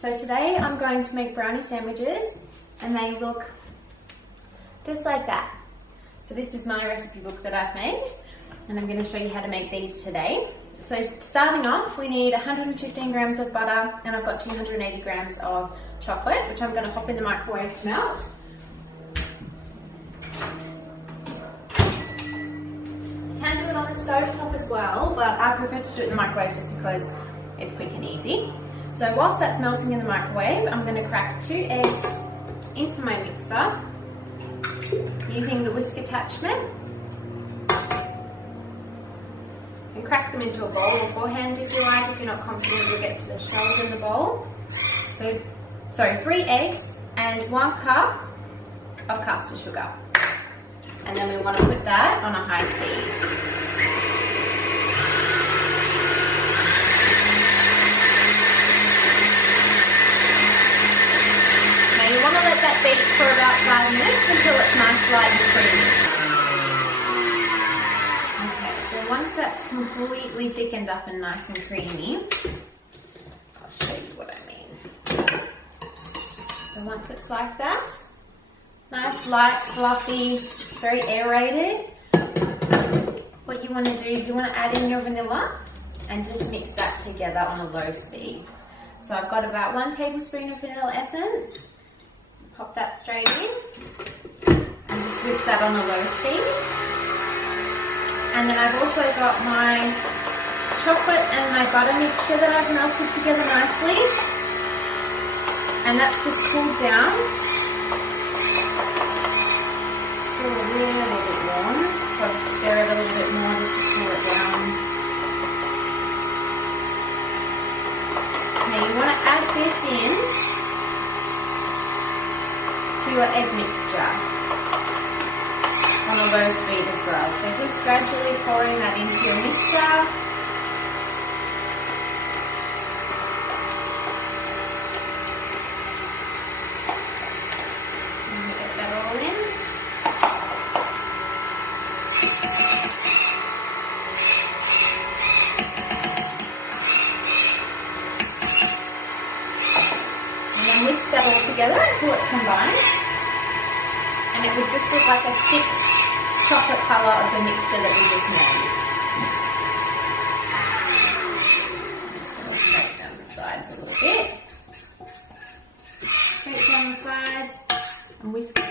So today I'm going to make brownie sandwiches and they look just like that. So this is my recipe book that I've made and I'm going to show you how to make these today. So starting off, we need 115 grams of butter and I've got 280 grams of chocolate, which I'm going to pop in the microwave to melt. You can do it on the stove top as well, but I prefer to do it in the microwave just because it's quick and easy. So whilst that's melting in the microwave, I'm going to crack 2 eggs into my mixer using the whisk attachment. And crack them into a bowl beforehand if you like, if you're not confident you'll get to the shells in the bowl. So, 3 eggs and 1 cup of caster sugar. And then we want to put that on a high speed. You want to let that beat for about 5 minutes until it's nice, light and creamy. Okay, so once that's completely thickened up and nice and creamy, I'll show you what I mean. So once it's like that, nice, light, fluffy, very aerated, what you want to do is you want to add in your vanilla and just mix that together on a low speed. So I've got about 1 tablespoon of vanilla essence. Pop that straight in and just whisk that on a low speed. And then I've also got my chocolate and my butter mixture that I've melted together nicely. And that's just cooled down. Still a little bit warm, so I'll just stir it a little bit more just to cool it down. Now you want to add this in to your egg mixture on a low speed as well. So just gradually pouring that into your mixer. And get that all in. And then whisk that all together until it's combined. And it would just look like a thick chocolate colour of the mixture that we just made. I'm just going to straighten down the sides a little bit. Straight down the sides and whisk it in.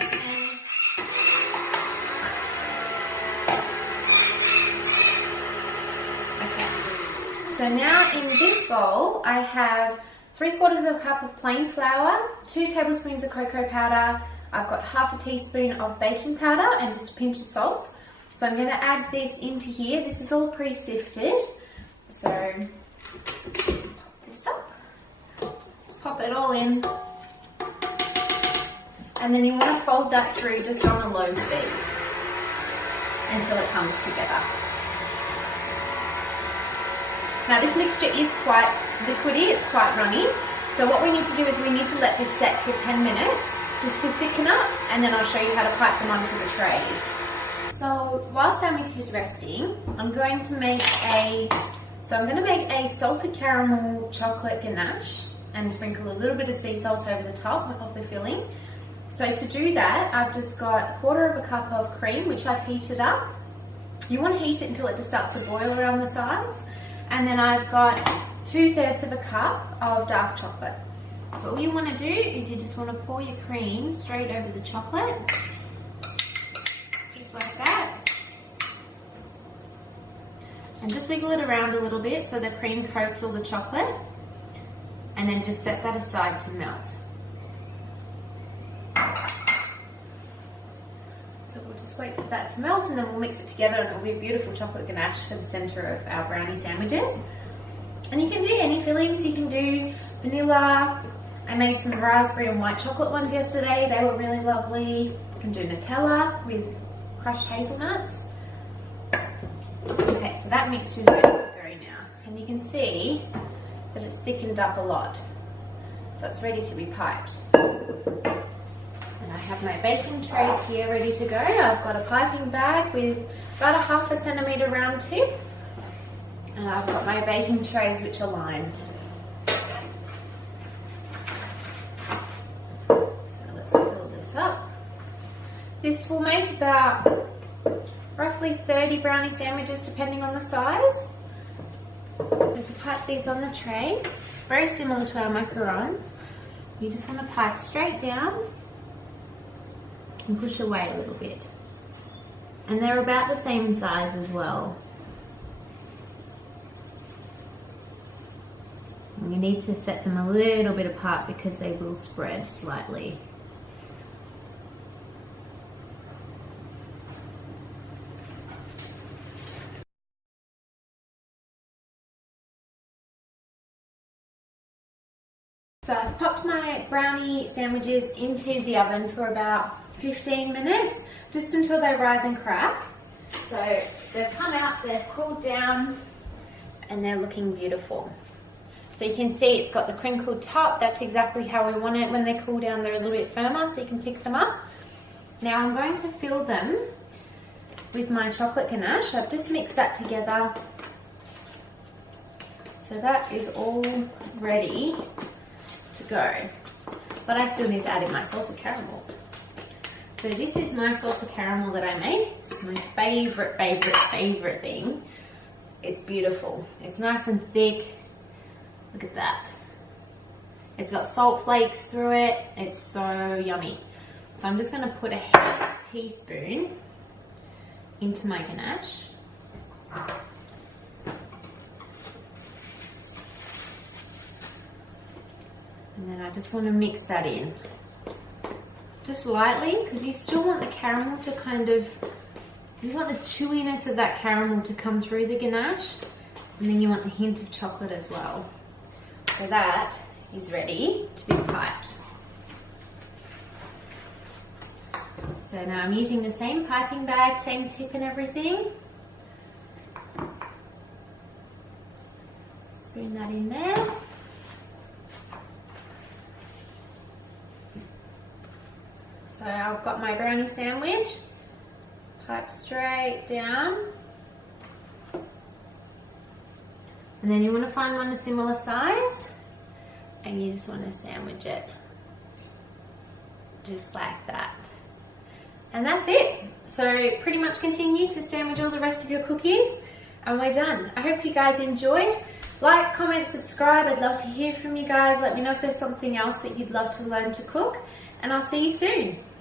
Okay, so now in this bowl I have 3/4 cup of plain flour, 2 tablespoons of cocoa powder, I've got half a teaspoon of baking powder and just a pinch of salt. So I'm going to add this into here. This is all pre-sifted. So pop this up. Just pop it all in. And then you want to fold that through just on a low speed until it comes together. Now this mixture is quite liquidy, it's quite runny. So what we need to do is we need to let this set for 10 minutes. Just to thicken up, and then I'll show you how to pipe them onto the trays. So whilst our mixture is resting, I'm going to make a salted caramel chocolate ganache and sprinkle a little bit of sea salt over the top of the filling. So to do that, I've just got 1/4 cup of cream, which I've heated up. You want to heat it until it just starts to boil around the sides. And then I've got 2/3 cup of dark chocolate. So all you want to do is you just want to pour your cream straight over the chocolate, just like that. And just wiggle it around a little bit so the cream coats all the chocolate. And then just set that aside to melt. So we'll just wait for that to melt and then we'll mix it together and it'll be a beautiful chocolate ganache for the center of our brownie sandwiches. And you can do any fillings, you can do vanilla. I made some raspberry and white chocolate ones yesterday. They were really lovely. You can do Nutella with crushed hazelnuts. Okay, so that mixture is ready to go now. And you can see that it's thickened up a lot. So it's ready to be piped. And I have my baking trays here ready to go. I've got a piping bag with about a 1/2 centimetre round tip. And I've got my baking trays which are lined. this up. This will make about roughly 30 brownie sandwiches depending on the size. So to pipe these on the tray, very similar to our macarons, you just want to pipe straight down and push away a little bit. And they're about the same size as well. And you need to set them a little bit apart because they will spread slightly. So I've popped my brownie sandwiches into the oven for about 15 minutes, just until they rise and crack. So they've come out, they've cooled down, and they're looking beautiful. So you can see it's got the crinkled top. That's exactly how we want it. When they cool down, they're a little bit firmer, so you can pick them up. Now I'm going to fill them with my chocolate ganache. I've just mixed that together. So that is all ready to go. But I still need to add in my salted caramel. So this is my salted caramel that I make. It's my favorite thing. It's beautiful. It's nice and thick. Look at that. It's got salt flakes through it. It's so yummy. So I'm just going to put a half teaspoon into my ganache. And then I just want to mix that in. Just lightly, because you still want the caramel to you want the chewiness of that caramel to come through the ganache. And then you want the hint of chocolate as well. So that is ready to be piped. So now I'm using the same piping bag, same tip and everything. Spoon that in there. So I've got my brownie sandwich, pipe straight down. And then you want to find one a similar size and you just want to sandwich it just like that. And that's it. So pretty much continue to sandwich all the rest of your cookies and we're done. I hope you guys enjoyed. Like, comment, subscribe. I'd love to hear from you guys. Let me know if there's something else that you'd love to learn to cook and I'll see you soon.